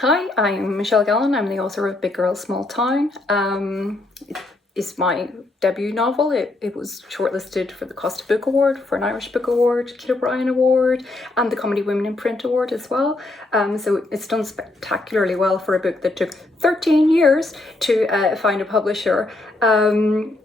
Hi, I'm Michelle Gallen. I'm the author of Big Girl, Small Town. It's my debut novel. It was shortlisted for the Costa Book Award, for an Irish Book Award, Kid O'Brien Award, and the Comedy Women in Print Award as well. So it's done spectacularly well for a book that took 13 years to find a publisher. And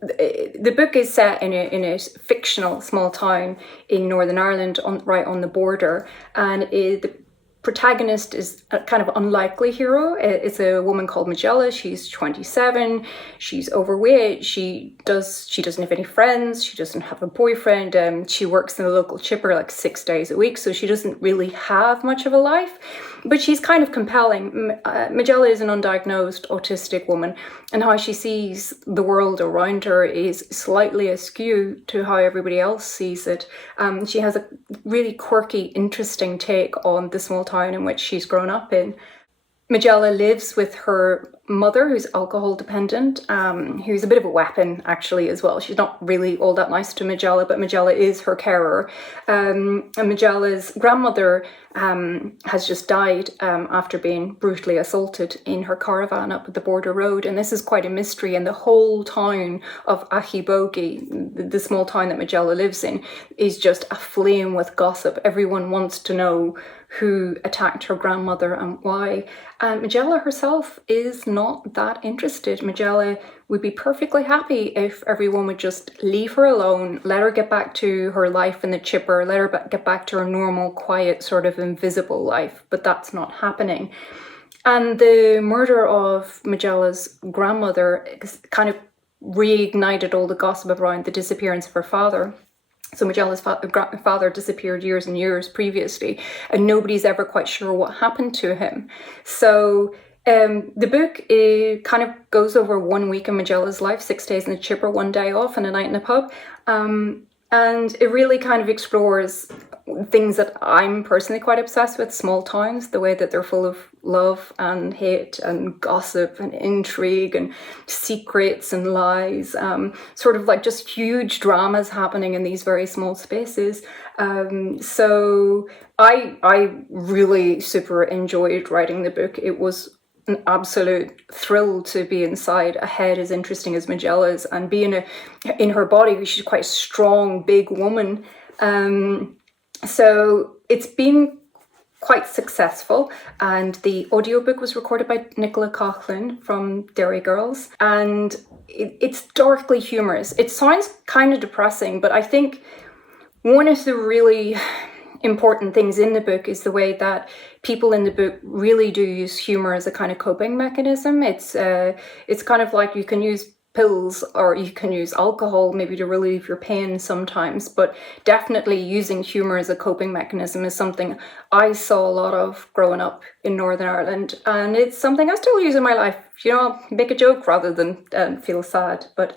the book is set in a fictional small town in Northern Ireland, right on the border, and the protagonist is a kind of unlikely hero. It's a woman called Magella. She's 27. She's overweight. She doesn't have any friends. She doesn't have a boyfriend. She works in a local chipper like 6 days a week, so she doesn't really have much of a life. But she's kind of compelling. Magella is an undiagnosed autistic woman, and how she sees the world around her is slightly askew to how everybody else sees it. She has a really quirky, interesting take on the small town in which she's grown up in. Magella lives with her mother, who's alcohol dependent, who's a bit of a weapon actually as well. She's not really all that nice to Magella, but Magella is her carer. And Magella's grandmother has just died after being brutally assaulted in her caravan up at the border road. And this is quite a mystery. And the whole town of Achibogi, the small town that Magella lives in, is just aflame with gossip. Everyone wants to know who attacked her grandmother and why. And Magella herself is not that interested. Magella would be perfectly happy if everyone would just leave her alone, let her get back to her life in the chipper, let her get back to her normal, quiet, sort of invisible life. But that's not happening. And the murder of Magella's grandmother kind of reignited all the gossip around the disappearance of her father. So Magella's father disappeared years and years previously, and nobody's ever quite sure what happened to him. So the book kind of goes over 1 week in Magella's life, 6 days in the chipper, 1 day off and a night in a pub. And it really kind of explores things that I'm personally quite obsessed with, small towns, the way that they're full of love and hate and gossip and intrigue and secrets and lies, sort of like just huge dramas happening in these very small spaces. So I really super enjoyed writing the book. It was an absolute thrill to be inside a head as interesting as Magella's and be in her body. She's quite a strong, big woman. So it's been quite successful, and the audiobook was recorded by Nicola Coughlin from Dairy Girls, and it's darkly humorous. It sounds kind of depressing, but I think one of the really important things in the book is the way that people in the book really do use humor as a kind of coping mechanism. It's kind of like you can use pills or you can use alcohol maybe to relieve your pain sometimes, but definitely using humor as a coping mechanism is something I saw a lot of growing up in Northern Ireland, and it's something I still use in my life. Make a joke rather than feel sad. But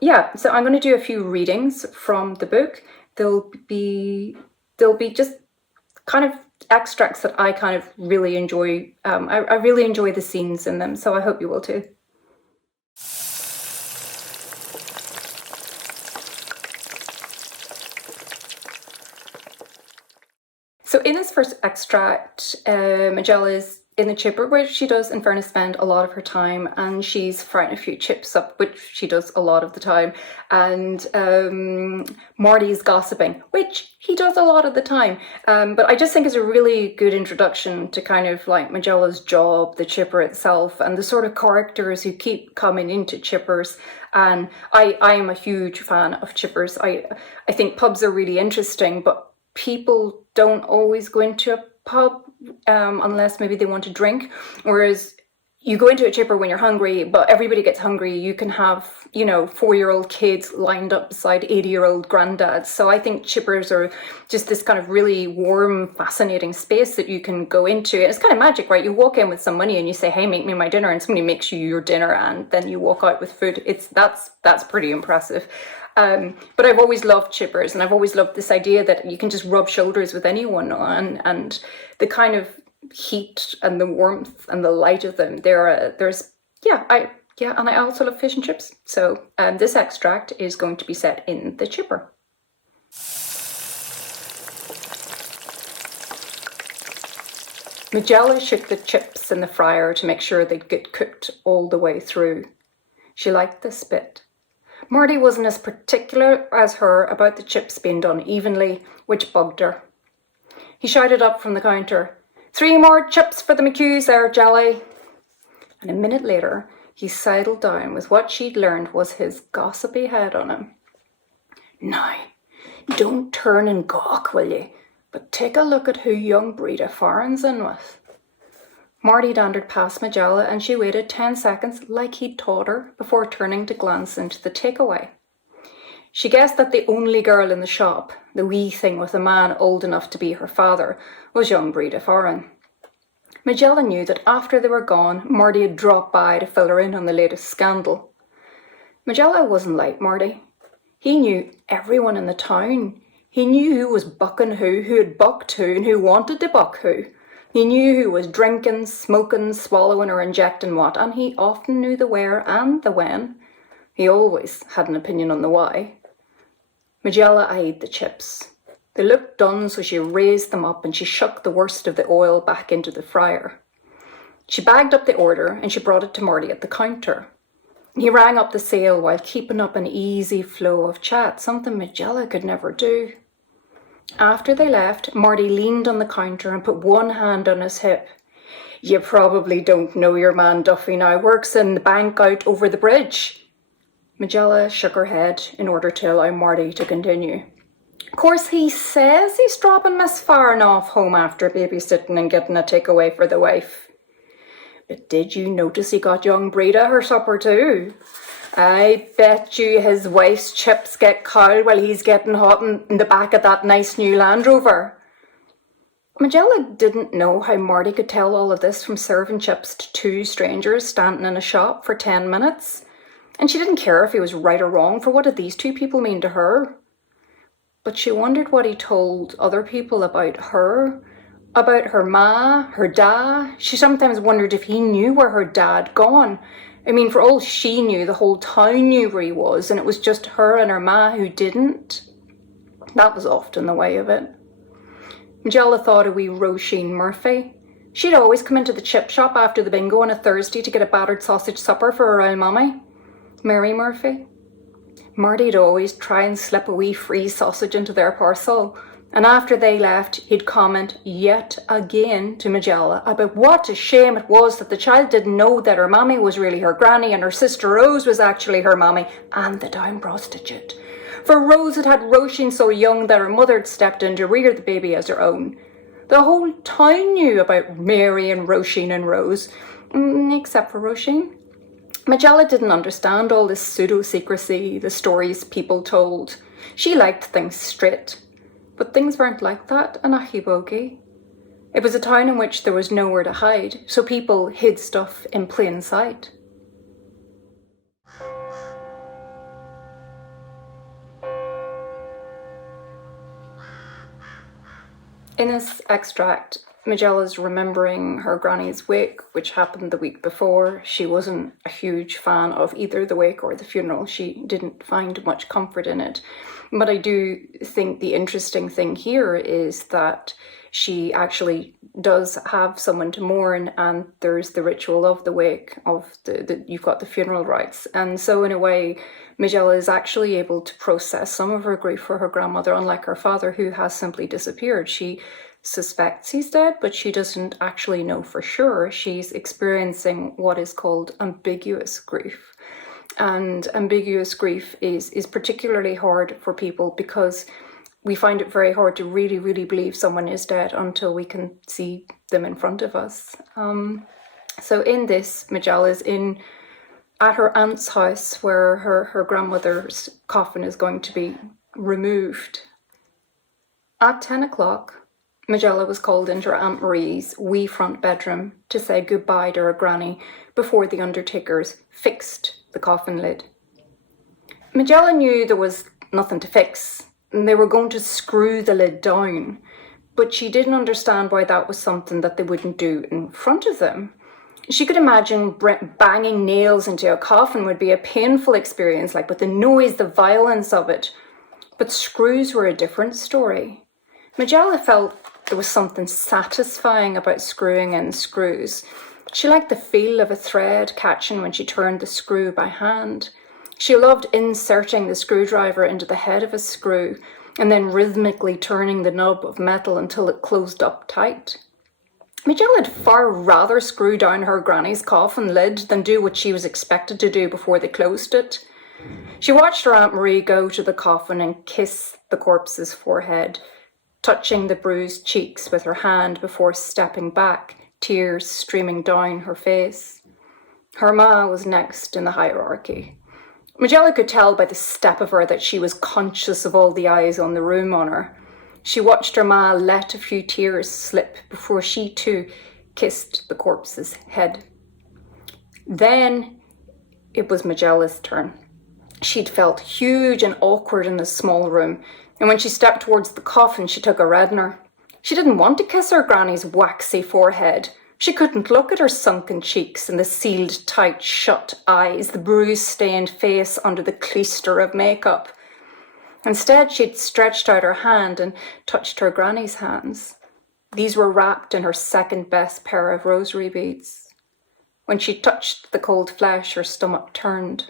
yeah, so I'm going to do a few readings from the book. There'll be just kind of extracts that I kind of really enjoy. I really enjoy the scenes in them, so I hope you will too. So in this first extract, Magella is in the chipper, where she does, in fairness, spend a lot of her time, and she's frying a few chips up, which she does a lot of the time, and Marty's gossiping, which he does a lot of the time. But I just think it's a really good introduction to kind of like Magella's job, the chipper itself, and the sort of characters who keep coming into chippers. And I am a huge fan of chippers. I think pubs are really interesting, but people don't always go into a pub unless maybe they want to drink, whereas you go into a chipper when you're hungry, but everybody gets hungry. You can have 4-year-old kids lined up beside 80-year-old granddads. So I think chippers are just this kind of really warm, fascinating space that you can go into. And it's kind of magic, right? You walk in with some money and you say, hey, make me my dinner, and somebody makes you your dinner, and then you walk out with food. That's pretty impressive. But I've always loved chippers, and I've always loved this idea that you can just rub shoulders with anyone, and the kind of heat and the warmth and the light of them. And I also love fish and chips. So this extract is going to be set in the chipper. Magella shook the chips in the fryer to make sure they'd get cooked all the way through. She liked this bit. Marty wasn't as particular as her about the chips being done evenly, which bugged her. He shouted up from the counter, "3 more chips for the McHughes there, Jelly." And a minute later, he sidled down with what she'd learned was his gossipy head on him. "Now, don't turn and gawk, will you? But take a look at who young Breda Farren's in with." Marty dandered past Magella and she waited 10 seconds like he'd taught her before turning to glance into the takeaway. She guessed that the only girl in the shop, the wee thing with a man old enough to be her father, was young Breda Farren. Magella knew that after they were gone, Marty had dropped by to fill her in on the latest scandal. Magella wasn't like Marty. He knew everyone in the town. He knew who was bucking who had bucked who, and who wanted to buck who. He knew who was drinking, smoking, swallowing or injecting what, and he often knew the where and the when. He always had an opinion on the why. Magella eyed the chips. They looked done, so she raised them up and she shook the worst of the oil back into the fryer. She bagged up the order and she brought it to Marty at the counter. He rang up the sale while keeping up an easy flow of chat, something Magella could never do. After they left, Marty leaned on the counter and put one hand on his hip. "You probably don't know your man Duffy now works in the bank out over the bridge." Magella shook her head in order to allow Marty to continue. "Of course he says he's dropping Miss Farren off home after babysitting and getting a takeaway for the wife. But did you notice he got young Breda her supper too? I bet you his wife's chips get cold while he's getting hot in the back of that nice new Land Rover." Magella didn't know how Marty could tell all of this from serving chips to 2 strangers standing in a shop for 10 minutes. And she didn't care if he was right or wrong, for what did these 2 people mean to her? But she wondered what he told other people about her ma, her da. She sometimes wondered if he knew where her dad gone. I mean, for all she knew, the whole town knew where he was, and it was just her and her ma who didn't. That was often the way of it. Magella thought of wee Roisin Murphy. She'd always come into the chip shop after the bingo on a Thursday to get a battered sausage supper for her old mummy, Mary Murphy. Marty'd always try and slip a wee free sausage into their parcel, and after they left, he'd comment yet again to Magella about what a shame it was that the child didn't know that her mammy was really her granny and her sister Rose was actually her mammy and the down prostitute. For Rose had Roisin so young that her mother had stepped in to rear the baby as her own. The whole town knew about Mary and Roisin and Rose, except for Roisin. Magella didn't understand all this pseudo-secrecy, the stories people told. She liked things straight. But things weren't like that in Achibogi. It was a town in which there was nowhere to hide, so people hid stuff in plain sight. In this extract, Magella's remembering her granny's wake, which happened the week before. She wasn't a huge fan of either the wake or the funeral. She didn't find much comfort in it. But I do think the interesting thing here is that she actually does have someone to mourn, and there's the ritual of the wake, of you've got the funeral rites. And so in a way, Magella is actually able to process some of her grief for her grandmother, unlike her father, who has simply disappeared. She suspects he's dead, but she doesn't actually know for sure. She's experiencing what is called ambiguous grief. And ambiguous grief is particularly hard for people because we find it very hard to really, really believe someone is dead until we can see them in front of us. So in this, Magella is at her aunt's house where her grandmother's coffin is going to be removed. At 10 o'clock, Magella was called into her Aunt Marie's wee front bedroom to say goodbye to her granny before the undertakers fixed the coffin lid. Magella knew there was nothing to fix, and they were going to screw the lid down, but she didn't understand why that was something that they wouldn't do in front of them. She could imagine banging nails into a coffin would be a painful experience, like with the noise, the violence of it, but screws were a different story. Magella felt There was something satisfying about screwing in screws. She liked the feel of a thread catching when she turned the screw by hand. She loved inserting the screwdriver into the head of a screw and then rhythmically turning the knob of metal until it closed up tight. Majella had far rather screw down her granny's coffin lid than do what she was expected to do before they closed it. She watched her Aunt Marie go to the coffin and kiss the corpse's forehead, touching the bruised cheeks with her hand before stepping back, tears streaming down her face. Her ma was next in the hierarchy. Majella could tell by the step of her that she was conscious of all the eyes on the room on her. She watched her ma let a few tears slip before she too kissed the corpse's head. Then it was Majella's turn. She'd felt huge and awkward in the small room, and when she stepped towards the coffin, she took a reddener. She didn't want to kiss her granny's waxy forehead. She couldn't look at her sunken cheeks and the sealed tight shut eyes, the bruise-stained face under the cleister of makeup. Instead, she'd stretched out her hand and touched her granny's hands. These were wrapped in her second best pair of rosary beads. When she touched the cold flesh, her stomach turned.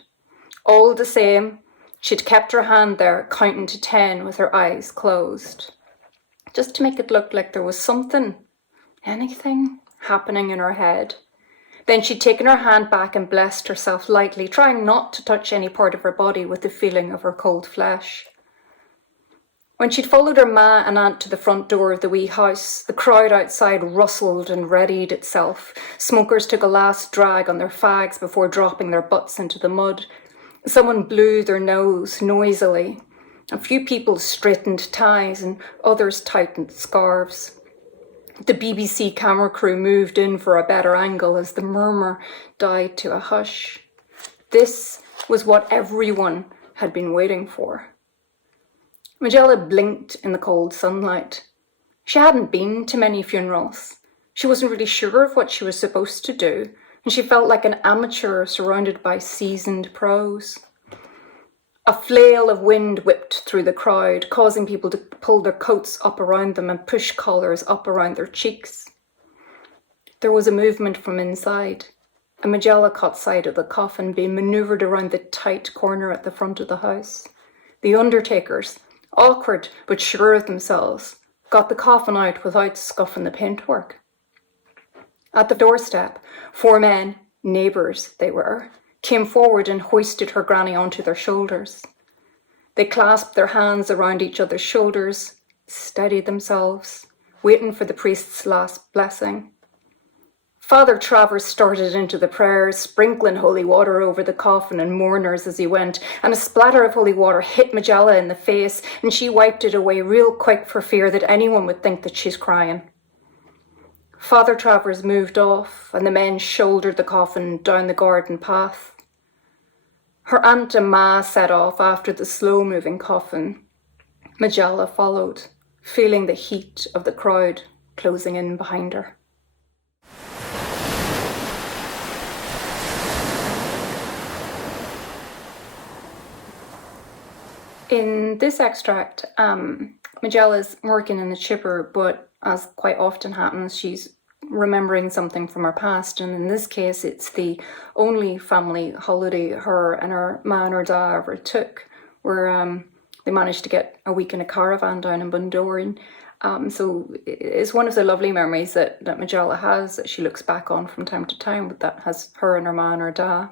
All the same, she'd kept her hand there, counting to 10 with her eyes closed, just to make it look like there was something, anything, happening in her head. Then she'd taken her hand back and blessed herself lightly, trying not to touch any part of her body with the feeling of her cold flesh. When she'd followed her ma and aunt to the front door of the wee house, the crowd outside rustled and readied itself. Smokers took a last drag on their fags before dropping their butts into the mud. Someone blew their nose noisily. A few people straightened ties and others tightened scarves. The BBC camera crew moved in for a better angle as the murmur died to a hush. This was what everyone had been waiting for. Majella blinked in the cold sunlight. She hadn't been to many funerals. She wasn't really sure of what she was supposed to do, and she felt like an amateur surrounded by seasoned pros. A flail of wind whipped through the crowd, causing people to pull their coats up around them and push collars up around their cheeks. There was a movement from inside, and Majella caught sight of the coffin being manoeuvred around the tight corner at the front of the house. The undertakers, awkward but sure of themselves, got the coffin out without scuffing the paintwork. At the doorstep, 4 men, neighbours they were, came forward and hoisted her granny onto their shoulders. They clasped their hands around each other's shoulders, steadied themselves, waiting for the priest's last blessing. Father Travers started into the prayers, sprinkling holy water over the coffin and mourners as he went, and a splatter of holy water hit Majella in the face, and she wiped it away real quick for fear that anyone would think that she's crying. Father Travers moved off, and the men shouldered the coffin down the garden path. Her aunt and ma set off after the slow-moving coffin. Majella followed, feeling the heat of the crowd closing in behind her. In this extract, Majella's working in the chipper, but as quite often happens, she's remembering something from her past, and in this case it's the only family holiday her and her ma and her da ever took, where they managed to get a week in a caravan down in Bundoran. So it's one of the lovely memories that Majella has, that she looks back on from time to time, but that has her and her ma and her da.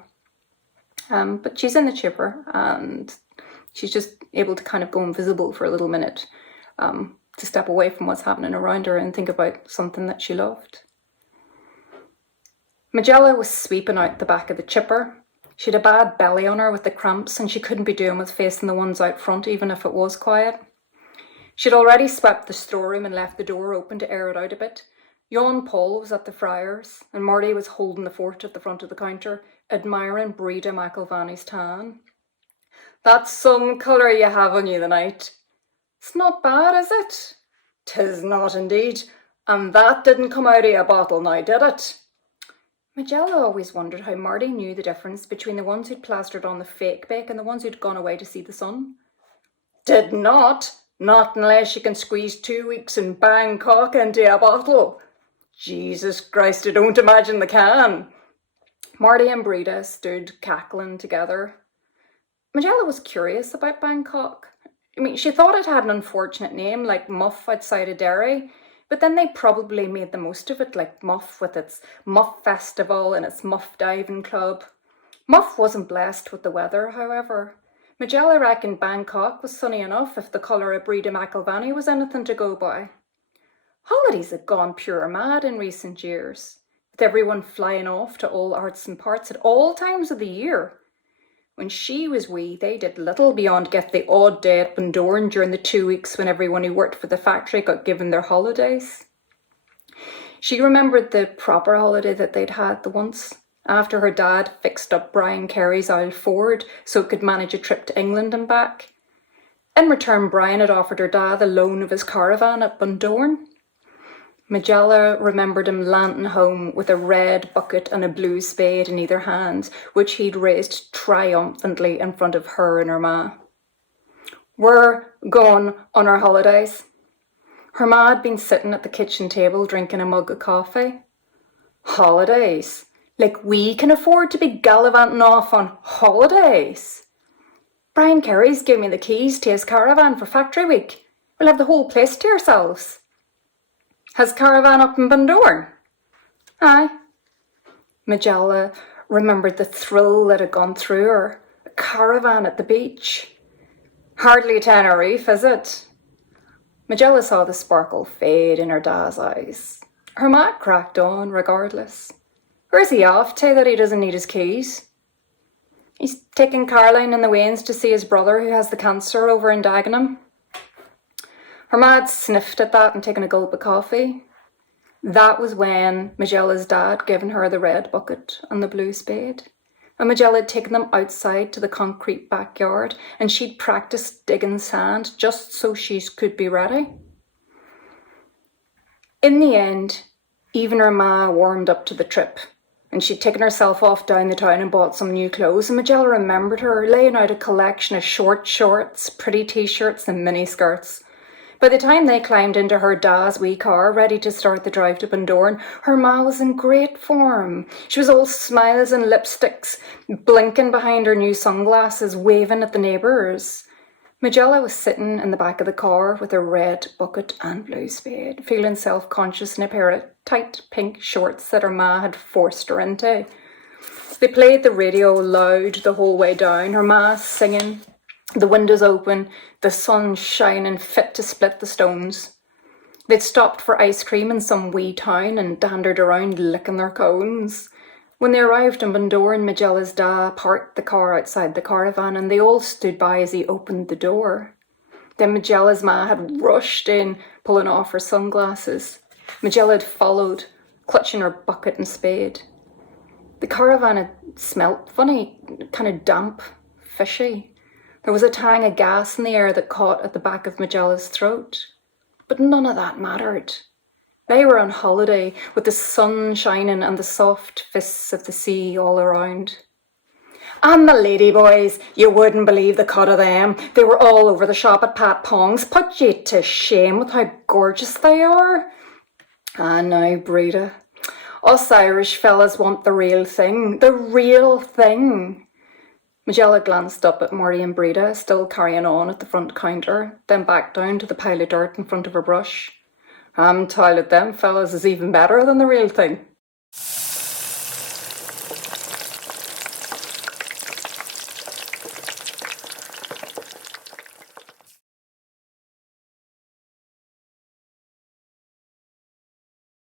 But she's in the chipper, and she's just able to kind of go invisible for a little minute, to step away from what's happening around her and think about something that she loved. Majella was sweeping out the back of the chipper. She had a bad belly on her with the cramps, and she couldn't be doing with facing the ones out front, even if it was quiet. She'd already swept the storeroom and left the door open to air it out a bit. Jan Paul was at the Friars, and Marty was holding the fort at the front of the counter, admiring Breda McIlvaney's tan. "That's some colour you have on you the night." "It's not bad, is it?" "'Tis not indeed. And that didn't come out of a bottle now, did it?" Majella always wondered how Marty knew the difference between the ones who'd plastered on the fake bake and the ones who'd gone away to see the sun. "Did not? Not unless you can squeeze 2 weeks in Bangkok into a bottle. Jesus Christ, I don't imagine they can. Marty and Breda stood cackling together. Majella was curious about Bangkok. She thought it had an unfortunate name, like Muff outside of Derry, but then they probably made the most of it, like Muff with its Muff Festival and its Muff Diving Club. Muff wasn't blessed with the weather, however. Majella reckoned Bangkok was sunny enough if the colour of Breda McIlvanney was anything to go by. Holidays had gone pure mad in recent years, with everyone flying off to all arts and parts at all times of the year. When she was wee, they did little beyond get the odd day at Bundoran during the 2 weeks when everyone who worked for the factory got given their holidays. She remembered the proper holiday that they'd had the once, after her dad fixed up Brian Carey's old Ford so it could manage a trip to England and back. In return, Brian had offered her dad the loan of his caravan at Bundoran. Majella remembered him lanting home with a red bucket and a blue spade in either hand, which he'd raised triumphantly in front of her and her ma. We're going on our holidays. Her ma had been sitting at the kitchen table drinking a mug of coffee. Holidays? Like we can afford to be gallivanting off on holidays? Brian Carey's given me the keys to his caravan for factory week. We'll have the whole place to ourselves. Has caravan up in Bundoran? Aye. Majella remembered the thrill that had gone through her. A caravan at the beach. Hardly Tenerife, is it? Majella saw the sparkle fade in her dad's eyes. Her ma cracked on regardless. Where's he off to that he doesn't need his keys? He's taking Caroline in the wains to see his brother who has the cancer over in Dagenham. Her ma had sniffed at that and taken a gulp of coffee. That was when Majella's dad given her the red bucket and the blue spade. And Majella had taken them outside to the concrete backyard and she'd practiced digging sand just so she could be ready. In the end, even her ma warmed up to the trip and she'd taken herself off down the town and bought some new clothes, and Majella remembered her laying out a collection of short shorts, pretty t-shirts and mini skirts. By the time they climbed into her da's wee car, ready to start the drive to Bundoran, her ma was in great form. She was all smiles and lipsticks, blinking behind her new sunglasses, waving at the neighbours. Majella was sitting in the back of the car with her red bucket and blue spade, feeling self-conscious in a pair of tight pink shorts that her ma had forced her into. They played the radio loud the whole way down, her ma singing, the windows open, the sun shining fit to split the stones. They'd stopped for ice cream in some wee town and dandered around licking their cones. When they arrived in Bundoran, Majella's da parked the car outside the caravan and they all stood by as he opened the door. Then Majella's ma had rushed in, pulling off her sunglasses. Majella had followed, clutching her bucket and spade. The caravan had smelt funny, kind of damp, fishy. There was a tang of gas in the air that caught at the back of Majella's throat. But none of that mattered. They were on holiday with the sun shining and the soft fists of the sea all around. And the ladyboys, you wouldn't believe the cut of them. They were all over the shop at Pat Pong's. Put you to shame with how gorgeous they are. Ah, now, Breda. Us Irish fellas want the real thing. The real thing. Majella glanced up at Marty and Breda, still carrying on at the front counter, then back down to the pile of dirt in front of her brush. I'm toilet them fellas is even better than the real thing.